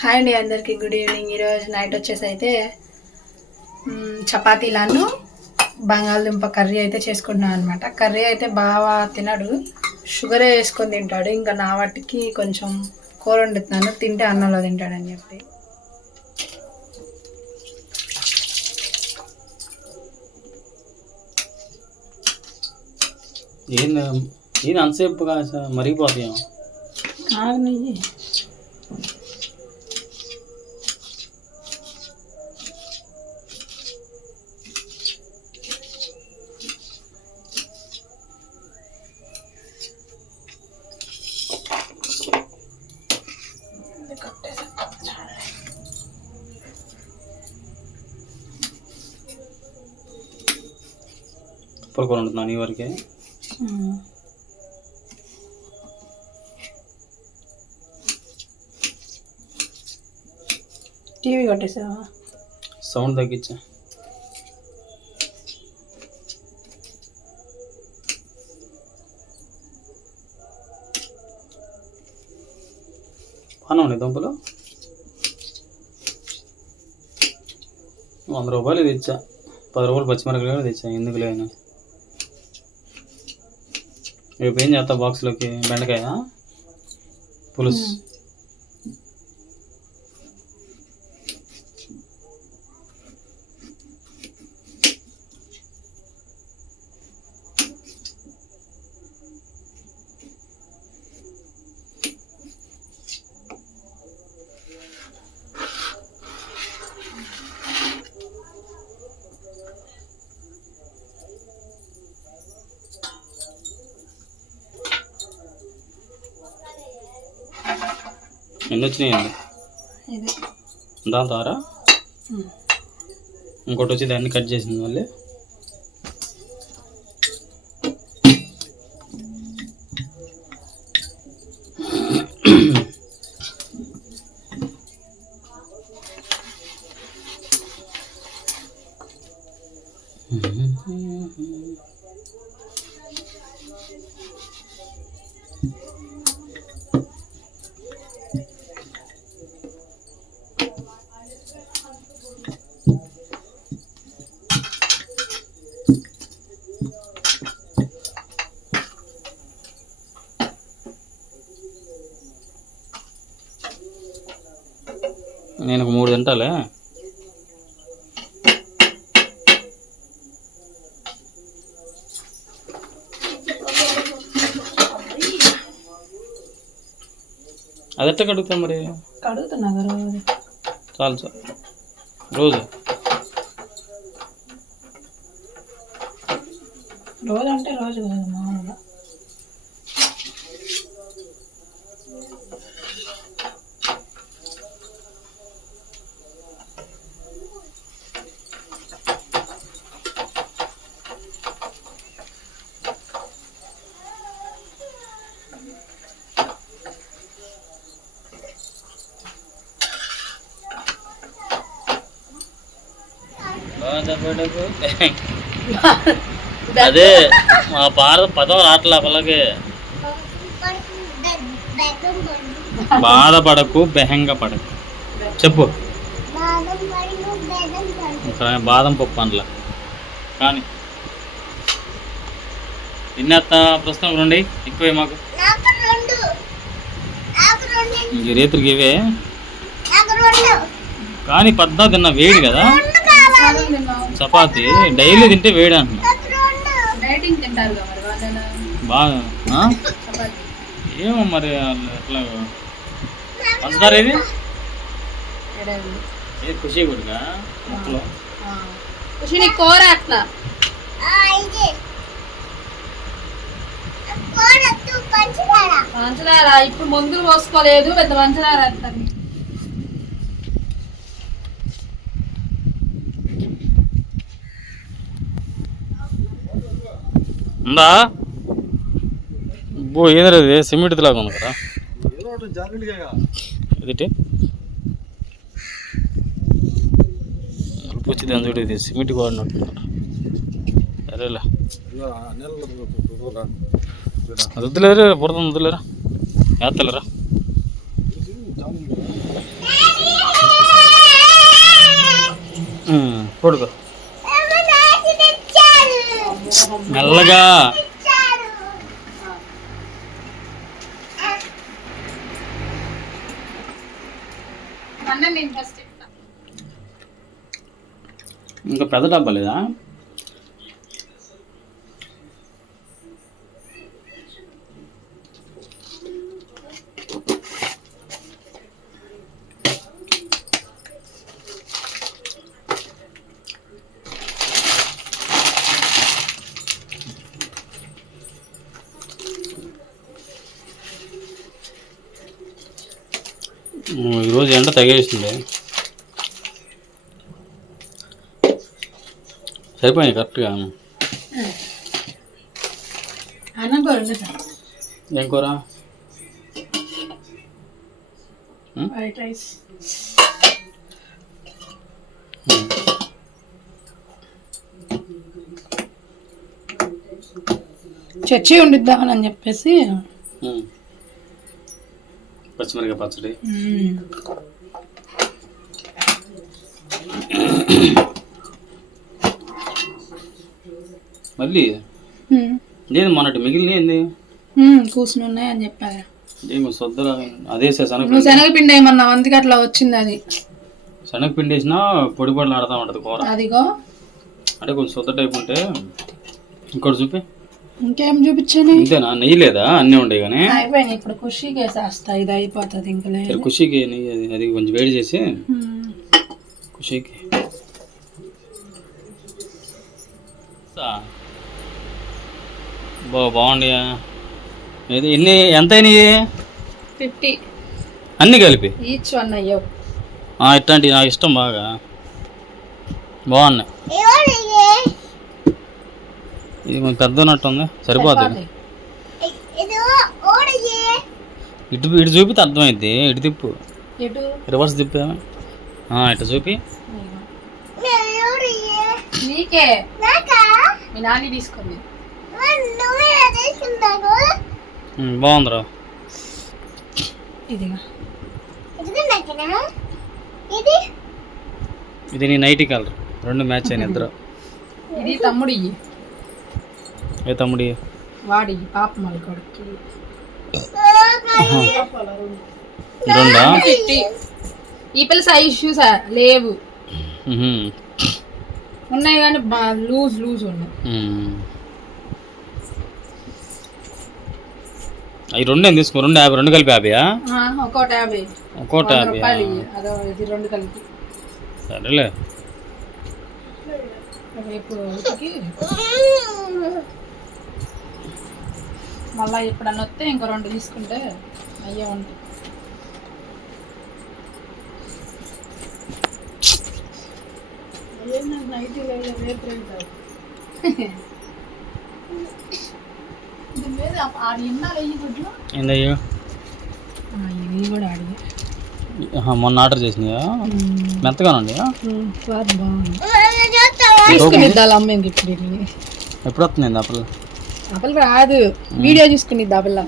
Hi అండి అందరికీ. Good evening. ఈరోజు నైట్ వచ్చేసి అయితే చపాతీలను బంగాళదుంప కర్రీ అయితే చేసుకుంటున్నాను అనమాట కర్రీ అయితే బాగా తినడు. షుగరే వేసుకొని తింటాడు. ఇంకా నా వాటికి కొంచెం కూర వండుతున్నాను. తింటే అన్నంలో తింటాడని చెప్పి. ఏంది ఏంది అంతసేపు కాదు తుప్పలు కూర ఉంటున్నాను ఈ వరకే? టీవీ కొట్టేసావా? సౌండ్ తగ్గించా. బాగా ఉన్నాయి దుంపలు? వంద రూపాయలు తెచ్చా. పది రూపాయలు పచ్చిమిరపకాయలు తెచ్చా. ఎందుకు లేని రేపు ఏం చేస్తా బాక్స్లోకి బెండకాయ పులుసు? ఎన్ని వచ్చినాయండి? దాని ద్వారా. ఇంకోటి వచ్చి దాన్ని కట్ చేసింది మళ్ళీ. నేను ఒక మూడు తింటాలే. అది ఎట్లా కడుగుతాం మరి? కడుగుతున్నా కదా రోజు. చాలు చాలు. రోజు? రోజు అంటే రోజు కాదు అదే మా పార పదం రావట్లే పిల్లకి బాధపడకు బెహంగా పడకు. చెప్పు. బాదం పప్పు అంట్ల కానీ. తినేస్తా ప్రస్తుతం రెండు ఎక్కువే మాకు. ఇంక రేతులకి ఇవే. కానీ పద్దా తిన్నా వేడి కదా. చపాతి. డైలీ తింటే వేడి అంటున్నా. బాగా ఏమో మరి వాళ్ళు ఎట్లా? పంచదార ఏడాది. ఏ ఖుషి కొడుగా ముక్కలో. ఖుషి నీ కూర అట్లా పంచదార. ఇప్పుడు మందులు పోసుకోలేదు పెద్ద పంచదార వేస్తారు ఉందా? బో ఏదరది సిమెంట్దిలాగా ఉంది కదా ఎదుటి నలుపు వచ్చింది చూడు ఇది సిమెంట్ వాడినట్టున్నారు సరేలా. అది వద్దులేరా బురద వద్దులేరా? ఏత్తలేరా కొడుకు. మెల్లగా. ఇంకా పెద్ద డబ్బా లేదా? ఈరోజు ఎండ తగేసింది. సరిపోయింది కరెక్ట్గా? ఏం కూర? చర్చి వండిద్దామని చెప్పేసి ఉమ్. పచ్చిమిరకాయ పచ్చడి. మళ్ళీ. లేదు మొన్నటి మిగిలిన ఏంది? మ్మ్, కూసుని ఉన్నాయని చెప్పారు ఏమో సొద్దల అదే నువ్వు శనగపిండి ఏమన్నావు? అందుకే అట్లా వచ్చింది అది. శనగపిండి వేసినా పొడి పొడిలు ఆడుతూ ఉంటుంది కూర. అదిగో. అంటే కొంచెం సొద్ద టైప్ ఉంటే ఇంకోటి చూపి. ఇంకేం చూపించాను? ఇంతేనా? నెయ్యి లేదా? అన్నీ ఉండేవి కానీ. అయిపోయింది ఇప్పుడు ఖుషీకి వేసేస్తా ఇది అయిపోతుంది ఇంకా లేదు. ఖుషికి నెయ్యి అది కొంచెం వేడి చేసి. ఖుషికి బా బాగుండి ఏది? ఎన్ని ఎంత అయినాయి ఫిఫ్టీ. అన్నీ కలిపి? ఈచ్ వన్ అయ్యో. ఆ, ఇట్లాంటివి నాకు ఇష్టం బాగా. బాగున్నాయి. ఇది కొంచెం పెద్ద ఉన్నట్టు ఉంది సరిపోతుంది ఇటు ఇటు చూపితే అర్థమైద్ది. ఇటు తిప్పు. ఎటు? రివర్స్ తిప్పా ఆ, ఇటు చూపి. నీకే. మీ నాని తీసుకుంది ఉమ్, బాగుందిరా ఇదిగా. ఇది? నీ నైటీ కలర్. రెండు మ్యాచ్ అయిన ఇద్దరు. ఇది తమ్ముడు ఇయ్యి ఏ తమ్ముడి? వాడి పాప మళ్ళీ కొడుకు రెండా? ఈ పిల్ల సైజ్ చూసా లేవు. ఉన్నాయి కానీ లూజ్ లూజ్ ఉన్నాయి. అవి రెండు ఏం తీసుకో? రెండు యాభై రెండు కలిపి యాభైయా? ఒక్కోటి యాభై. ఒక్కోటి యాభై రెండు కలిపి. సరేలే. రేపు మళ్ళీ ఎప్పుడన్నా వస్తే ఇంకో రెండు తీసుకుంటే అయ్యే ఉంటాయి దీని మీద ఆడి ఎన్నా వెయ్యి గుడ్లు. ఏందయ్యో? ఇవి కూడా ఆడి ఆహా, మొన్న ఆర్డర్ చేసినాయా? మెత్తగానండి. ఎప్పుడు వస్తుంది అప్పుడు ఆ పిల్ల రాదు. వీడియో చూసుకుని ఇద్దా పిల్ల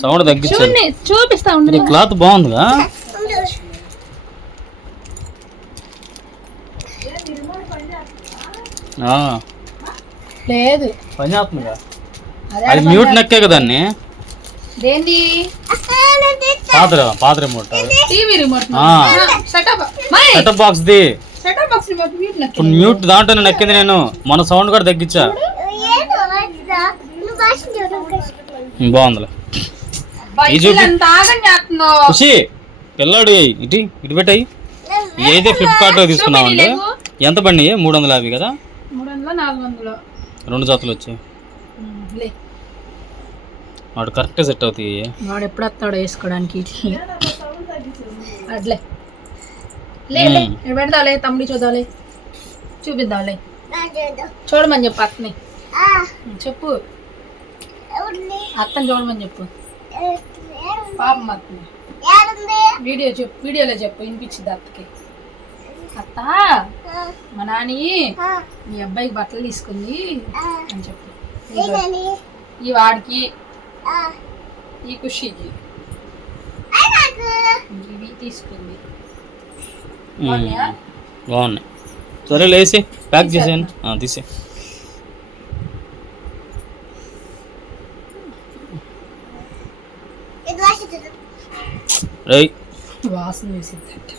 సౌండ్ తగ్గించాలి చూపిస్తా ఉండు క్లాత్ బాగుందిగా? ఆ, లేదు. పని చేస్తుందిగా. అది మ్యూట్ నక్కే కదండి దేంది? పాత్ర పాత్ర రిమోట్ టీవీ రిమోట్. సెటప్ మై. సెటప్ బాక్స్ ది. సెటప్ బాక్స్ రిమోట్ మ్యూట్ నొక్కి ఇప్పుడు మ్యూట్ దాంట్లోనే నక్కింది నేను. మన సౌండ్ కూడా తగ్గించా. బాగుందిలే. చేస్తున్నావు. ఖుషి పిల్లాడు ఇటు ఇటు పెట్టాయి. ఏదైతే ఫ్లిప్కార్ట్లో తీసుకున్నామండి ఎంత పడినాయి? మూడు వందల యాభై కదా? మూడు వందల నాలుగు వందలు. రెండు జతలు వచ్చాయి. వాడు కరెక్ట్గా సెట్ అవుతాయి. వాడు ఎప్పుడు వస్తాడో వేసుకోవడానికి అట్లే. లే లే ఉమ్. ఇక్కడ పెడదాలే తమ్ముడి చూద్దాలే. చూపిద్దాంలే. చూడమని చెప్పు అత్తని. చెప్పు. అత్తని చూడమని చెప్పు. పాపం అత్తని. వీడియో చెప్పు వీడియోలో చెప్పు వినిపించింది అత్తకి. అత్త మా నాని మీ అబ్బాయికి బట్టలు తీసుకుంది అని చెప్పు. ఈ వాడికి ఈ ఖుషికి ఇవి తీసుకుంది ఉమ్, బాగున్నాయి సరే లేసి ప్యాక్ చేసేయండి ఆ, తీసే రై వాసన వేసిందంట